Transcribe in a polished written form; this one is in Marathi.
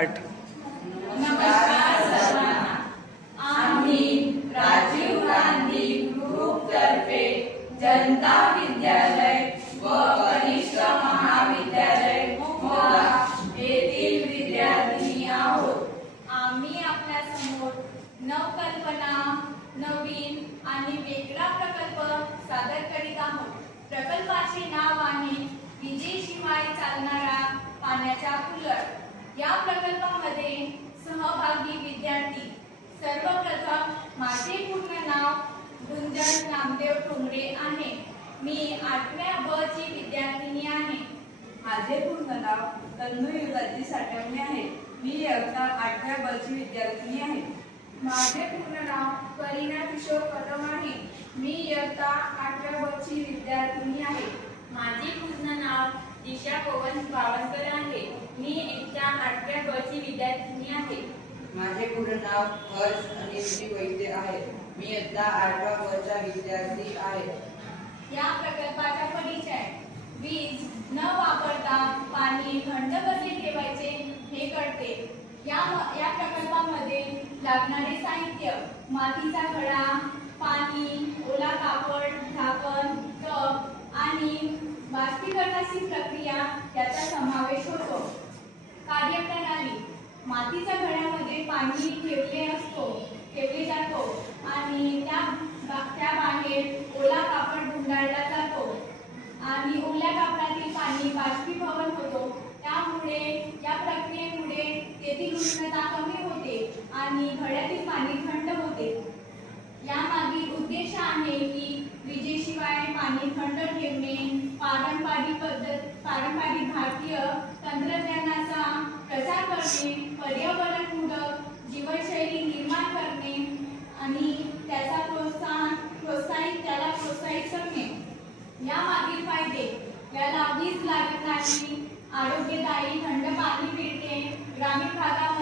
नमस्कार सर्वांना. आम्ही राजीव गांधी ग्रुप तर्फे जनता विद्यालय व कनिष्ठ महाविद्यालय मोगा येथील विद्यार्थिनी आहोत. आम्ही आपल्या समोर नवकल्पना, नवीन आणि वेगळा प्रकल्प सादर करीत आहोत. प्रकल्पाचे नाव आहे विजेशिवाय चालणारा पाण्याचा कूलर. या प्रकल्पामध्ये सहभागी विद्यार्थी. सर्वप्रथम माझे पूर्ण नाव गुंजन नामदेव ठोंगरे आहे. मी 8व्या ब ची विद्यार्थिनी आहे. माझे पूर्ण नाव तन्मय युगाजी साठवणे आहे. मी इयत्ता 8व्या ब ची विद्यार्थिनी आहे. माझे पूर्ण नाव करीना किशोर कदम आहे. मी इयत्ता 8व्या ब ची विद्यार्थिनी आहे. माझे पूर्ण नाव दिशा पवन बावस्कर आहे. मी इयत्ता 8व्या ब ची विद्यार्थिनी आहे. माझे पूर्ण नाव हर्ष अनिल वैद्य आहे. मी इयत्ता 8व्या ब चा विद्यार्थी आहे. या प्रकल्पाचा परिचय. वीज न वापरता पाणी थंड कसे ठेवायचे हे कळते. या प्रकल्पामध्ये लागणारे साहित्य: मातीचा खडा, पाणी, ओला कापड, झाकण, टब आणि बाष्पीभवनाची प्रक्रिया याचा समावेश होतो. कार्यप्रणाली: मातीच्या घड्यामध्ये पाणी ठेवले जातो आणि त्या बाहेर ओला कापड गुंडाळला जातो आणि ओल्या कापडातील पाणी बाष्पीभवन होतो. त्यामुळे या प्रक्रियेमुळे तेथील उष्णता कमी होते आणि घड्यातील पाणी थंड होते. यामागील उद्देश आहे की विजेशिवाय पाणी थंड ठेवणे, पारंपरिक भारतीय तंत्रज्ञानाचा प्रसार करणे, पर्यावरणपूरक जीवनशैली निर्माण करणे आणि त्याला प्रोत्साहित करणे. यामागील फायदे: याला वीज लागत नाही, आरोग्यदायी थंड पाणी मिळते, ग्रामीण भागात